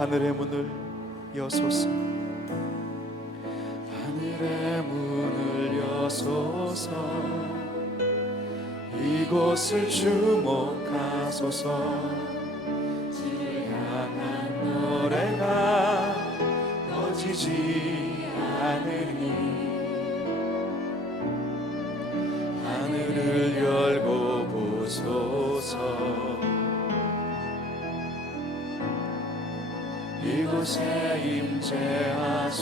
하늘의 문을 여소서. 하늘의 문을 여소서. 이곳을 주목하소서. 주를 향한 노래가 꺼지지 이곳에 임재하소서.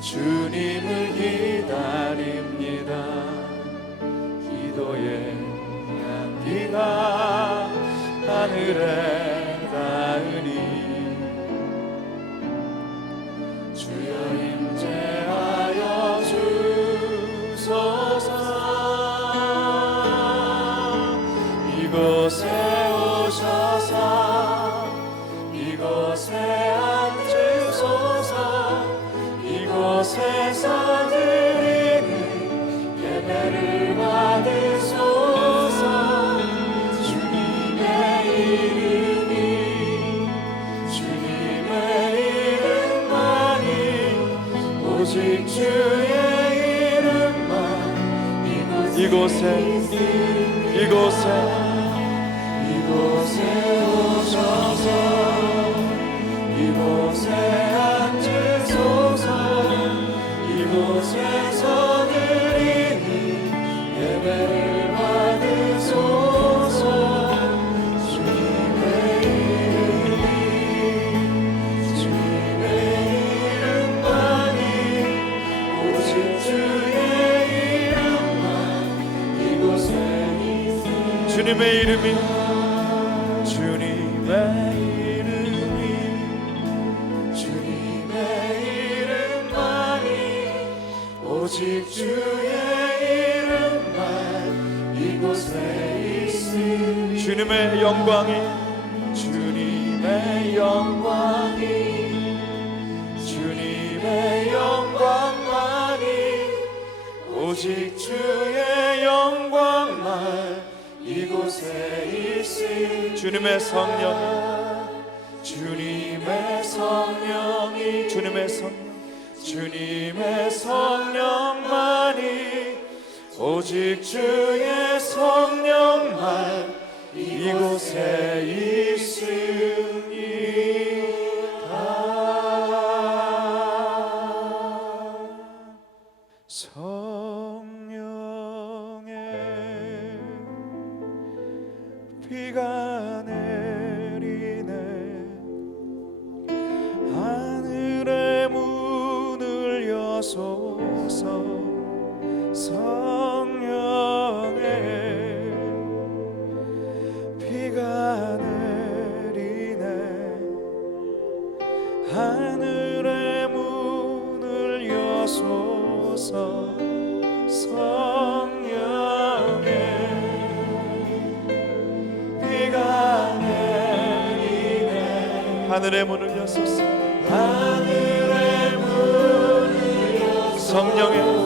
주님을 기다립니다. 기도의 향기가 하늘에 닿으니 주여 이곳에 이곳에 이곳에 오셔서 이곳에 곳에서 드리는 예배를 받으소서 주님의 이름이 주님의 이름만이 오직 주의 이름만 이곳에 주님의 이름이 오직 주의 이름만 이곳에 있으니 주님의 영광이 주님의 영광이 주님의 영광만이 오직 주의 영광만 이곳에 있으니 주님의 성령이 주님의 성령이 주님의 성령 주님의 성령만이 오직 주의 성령만 이곳에 있습니다. 성령의 비가 내리네 하늘의 문을 여소서 하늘의 문을 여소서 하늘의 문을 여소서 성령의